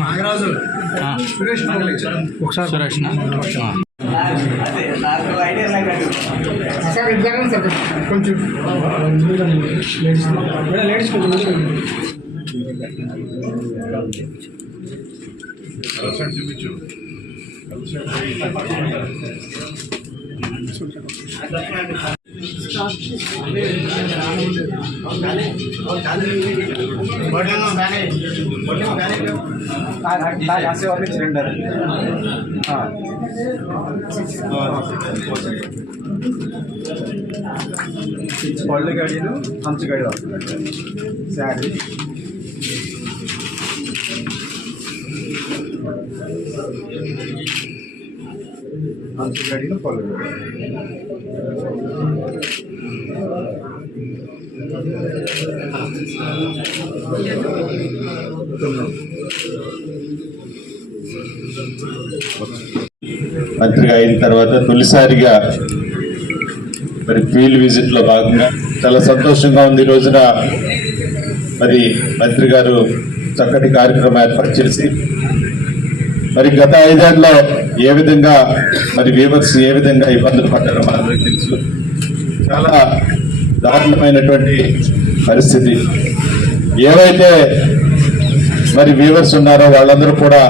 నాగరాజు సురేష్ ఒకసారి Suresh sir sir కొంచెం ladies से और भी सिलेंडर है हाँ వాళ్ళ గడిను హంచ గడి శారీ Thank you. మంత్రి అయిన తర్వాత తొలిసారిగా మరి ఫీల్డ్ విజిట్లో భాగంగా చాలా సంతోషంగా ఉంది ఈ రోజున. మరి మంత్రి గారు చక్కటి కార్యక్రమం ఏర్పాటు చేసి మరి గత ఐదేళ్ళలో ఏ విధంగా మరి వీవర్స్ ఏ విధంగా ఇబ్బందులు పడ్డారో మనందరికీ తెలుసు. చాలా దారుణమైనటువంటి పరిస్థితి. ఏవైతే మరి వీవర్స్ ఉన్నారో వాళ్ళందరూ కూడా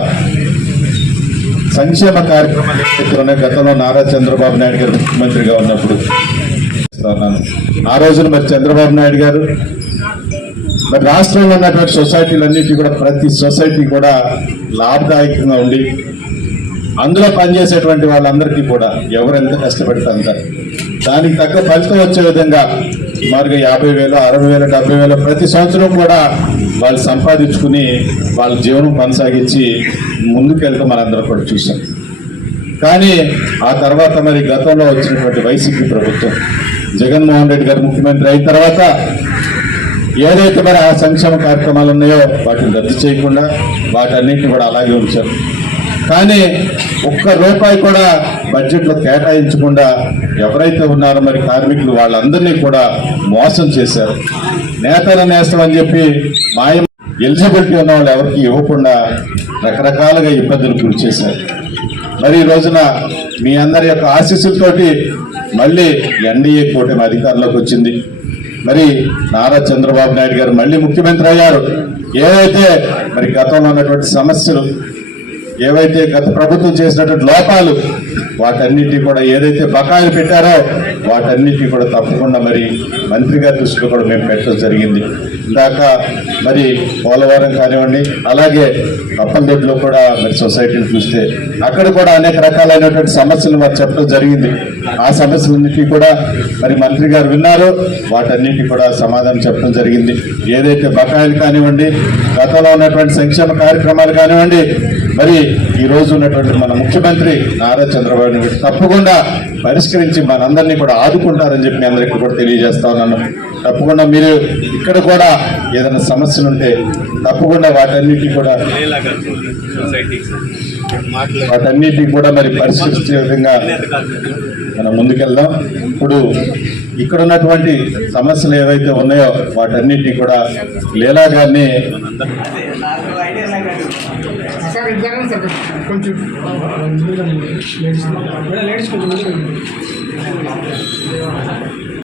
సంక్షేమ కార్యక్రమాలు ఏవైతే గతంలో నారా చంద్రబాబు నాయుడు గారు ముఖ్యమంత్రిగా ఉన్నప్పుడు ఆ రోజున మరి చంద్రబాబు నాయుడు గారు మరి రాష్ట్రంలో ఉన్నటువంటి సొసైటీలన్నిటి కూడా ప్రతి సొసైటీ కూడా లాభదాయకంగా ఉండి అందులో పనిచేసేటువంటి వాళ్ళందరికీ కూడా ఎవరు ఎంత కష్టపడితే అంత. దానికి తగ్గ ఫలితం వచ్చే విధంగా సుమారుగా యాభై వేలు అరవై వేలు డెబ్బై వేలు ప్రతి సంవత్సరం కూడా వాళ్ళు సంపాదించుకుని వాళ్ళ జీవనం కొనసాగించి ముందుకెళ్తూ మనందరం కూడా చూసాం. కానీ ఆ తర్వాత మరి గతంలో వచ్చినటువంటి వైసీపీ ప్రభుత్వం జగన్మోహన్ రెడ్డి గారు ముఖ్యమంత్రి అయిన తర్వాత ఏదైతే మరి ఆ సంక్షేమ కార్యక్రమాలు ఉన్నాయో వాటిని రద్దు చేయకుండా వాటన్నిటిని కూడా అలాగే ఉంచారు. కానీ ఒక్క రూపాయి కూడా బడ్జెట్లో కేటాయించకుండా ఎవరైతే ఉన్నారో మరి కార్మికులు వాళ్ళందరినీ కూడా మోసం చేశారు. నేతల నేస్తం అని చెప్పి మాయ ఎలిజిబిలిటీ ఉన్న వాళ్ళు ఎవరికి ఇవ్వకుండా రకరకాలుగా ఇబ్బందులు గురి చేశారు. మరి ఈ రోజున మీ అందరి యొక్క ఆశీస్సులతోటి మళ్ళీ ఎన్డీఏ కూటమి అధికారంలోకి వచ్చింది. మరి నారా చంద్రబాబు నాయుడు గారు మళ్ళీ ముఖ్యమంత్రి అయ్యారు. ఏవైతే మరి గతంలో ఉన్నటువంటి సమస్యలు ఏవైతే గత ప్రభుత్వం చేసినటువంటి లోపాలు వాటన్నిటి కూడా ఏదైతే బకాయిలు పెట్టారో వాటన్నిటి కూడా తప్పకుండా మరి మంత్రి గారి దృష్టిలో కూడా మేము పెట్టడం జరిగింది. ఇందాక మరి పోలవరం కానివ్వండి అలాగే అప్పలదొడ్లో కూడా మరి సొసైటీని చూస్తే అక్కడ కూడా అనేక రకాలైనటువంటి సమస్యలు వారు చెప్పడం జరిగింది. ఆ సమస్యలన్నిటి కూడా మరి మంత్రి గారు విన్నారు. వాటన్నిటి కూడా సమాధానం చెప్పడం జరిగింది. ఏదైతే బకాయిలు కానివ్వండి గతంలో ఉన్నటువంటి సంక్షేమ కార్యక్రమాలు కానివ్వండి మరి ఈ రోజు ఉన్నటువంటి మన ముఖ్యమంత్రి నారా చంద్రబాబు నాయుడు తప్పకుండా పరిష్కరించి మనందరినీ కూడా ఆదుకుంటారని చెప్పి మీ అందరికీ కూడా తెలియజేస్తా ఉన్నాను. తప్పకుండా మీరు ఇక్కడ కూడా ఏదైనా సమస్యలు ఉంటే తప్పకుండా వాటన్నిటి కూడా వాటన్నిటి కూడా మరి పరిష్కరించే విధంగా మనం ముందుకెళ్దాం. ఇప్పుడు ఇక్కడ ఉన్నటువంటి సమస్యలు ఏవైతే ఉన్నాయో వాటన్నిటి కూడా లీలా గారిని సార్ ఇది సార్. కొంచెం. లేడీస్ కొంచెం